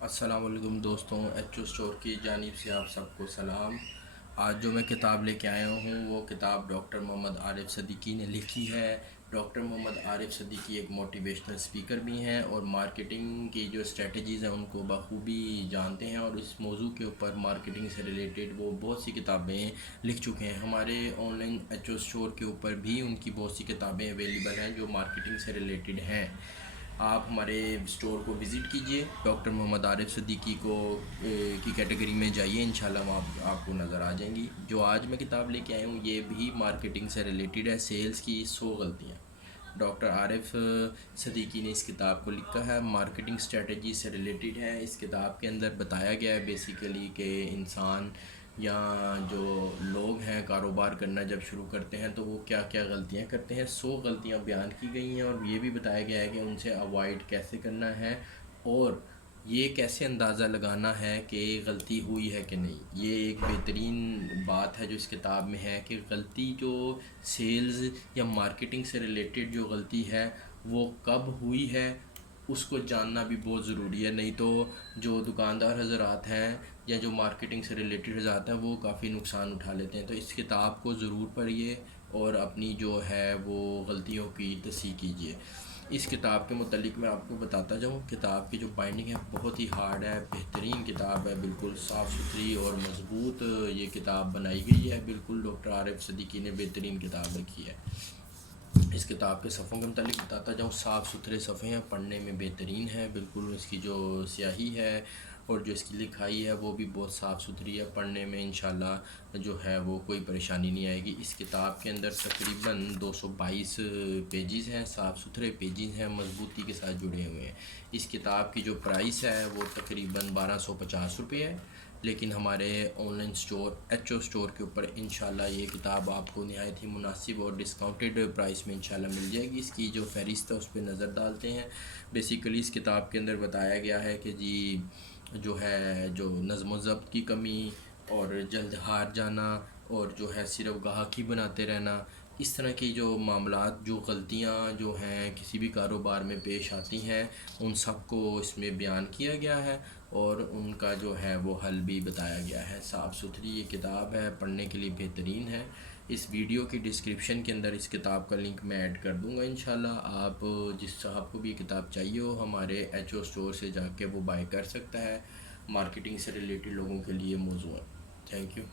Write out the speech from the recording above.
السلام علیکم دوستوں، ایچ او اسٹور کی جانب سے آپ سب کو سلام۔ آج جو میں کتاب لے کے آیا ہوں وہ کتاب ڈاکٹر محمد عارف صدیقی نے لکھی ہے۔ ڈاکٹر محمد عارف صدیقی ایک موٹیویشنل اسپیکر بھی ہیں اور مارکیٹنگ کی جو اسٹریٹجیز ہیں ان کو بخوبی جانتے ہیں، اور اس موضوع کے اوپر مارکیٹنگ سے ریلیٹڈ وہ بہت سی کتابیں لکھ چکے ہیں۔ ہمارے online H O store کے اوپر بھی ان کی بہت سی کتابیں اویلیبل ہیں جو مارکیٹنگ سے ریلیٹڈ ہیں۔ آپ ہمارے اسٹور کو وزٹ کیجئے، ڈاکٹر محمد عارف صدیقی کی کیٹیگری میں جائیے، انشاءاللہ وہاں آپ کو نظر آ جائیں گی۔ جو آج میں کتاب لے کے آیا ہوں یہ بھی مارکیٹنگ سے ریلیٹڈ ہے، سیلز کی 100 غلطیاں۔ ڈاکٹر عارف صدیقی نے اس کتاب کو لکھا ہے، مارکیٹنگ اسٹریٹجی سے ریلیٹڈ ہے۔ اس کتاب کے اندر بتایا گیا ہے بیسیکلی کہ انسان یا جو لوگ ہیں کاروبار کرنا جب شروع کرتے ہیں تو وہ کیا کیا غلطیاں کرتے ہیں۔ 100 غلطیاں بیان کی گئی ہیں اور یہ بھی بتایا گیا ہے کہ ان سے اوائڈ کیسے کرنا ہے اور یہ کیسے اندازہ لگانا ہے کہ غلطی ہوئی ہے کہ نہیں۔ یہ ایک بہترین بات ہے جو اس کتاب میں ہے کہ غلطی جو سیلز یا مارکیٹنگ سے ریلیٹڈ جو غلطی ہے وہ کب ہوئی ہے اس کو جاننا بھی بہت ضروری ہے، نہیں تو جو دکاندار حضرات ہیں یا جو مارکیٹنگ سے ریلیٹڈ حضرات ہیں وہ کافی نقصان اٹھا لیتے ہیں۔ تو اس کتاب کو ضرور پڑھیے اور اپنی جو ہے وہ غلطیوں کی تصحیح کیجیے۔ اس کتاب کے متعلق میں آپ کو بتاتا جاؤں، کتاب کی جو بائنڈنگ ہے بہت ہی ہارڈ ہے، بہترین کتاب ہے، بالکل صاف ستھری اور مضبوط یہ کتاب بنائی گئی ہے۔ بالکل ڈاکٹر عارف صدیقی نے بہترین کتاب لکھی ہے۔ اس کتاب کے صفحوں کے متعلق بتاتا جاؤں، صاف ستھرے صفحے ہیں، پڑھنے میں بہترین ہے، بالکل اس کی جو سیاہی ہے اور جو اس کی لکھائی ہے وہ بھی بہت صاف ستھری ہے، پڑھنے میں انشاءاللہ جو ہے وہ کوئی پریشانی نہیں آئے گی۔ اس کتاب کے اندر تقریباً 222 پیجز ہیں، صاف ستھرے پیجز ہیں، مضبوطی کے ساتھ جڑے ہوئے ہیں۔ اس کتاب کی جو پرائس ہے وہ تقریباً 1250 روپے ہے، لیکن ہمارے online store H O store کے اوپر انشاءاللہ یہ کتاب آپ کو نہایت ہی مناسب اور ڈسکاؤنٹڈ پرائس میں انشاءاللہ مل جائے گی۔ اس کی جو فہرست ہے اس پہ نظر ڈالتے ہیں۔ بیسیکلی اس کتاب کے اندر بتایا گیا ہے کہ جی جو ہے جو نظم و ضبط کی کمی اور جلد ہار جانا اور جو ہے صرف گاہکی بناتے رہنا، اس طرح کی جو معاملات، جو غلطیاں جو ہیں کسی بھی کاروبار میں پیش آتی ہیں ان سب کو اس میں بیان کیا گیا ہے اور ان کا جو ہے وہ حل بھی بتایا گیا ہے۔ صاف ستھری یہ کتاب ہے، پڑھنے کے لیے بہترین ہے۔ اس ویڈیو کی ڈسکرپشن کے اندر اس کتاب کا لنک میں ایڈ کر دوں گا انشاءاللہ۔ آپ جس صاحب کو بھی یہ کتاب چاہیے ہو ہمارے ایچ او اسٹور سے جا کے وہ بائی کر سکتا ہے۔ مارکیٹنگ سے ریلیٹڈ لوگوں کے لیے موضوع ہے۔ Thank you.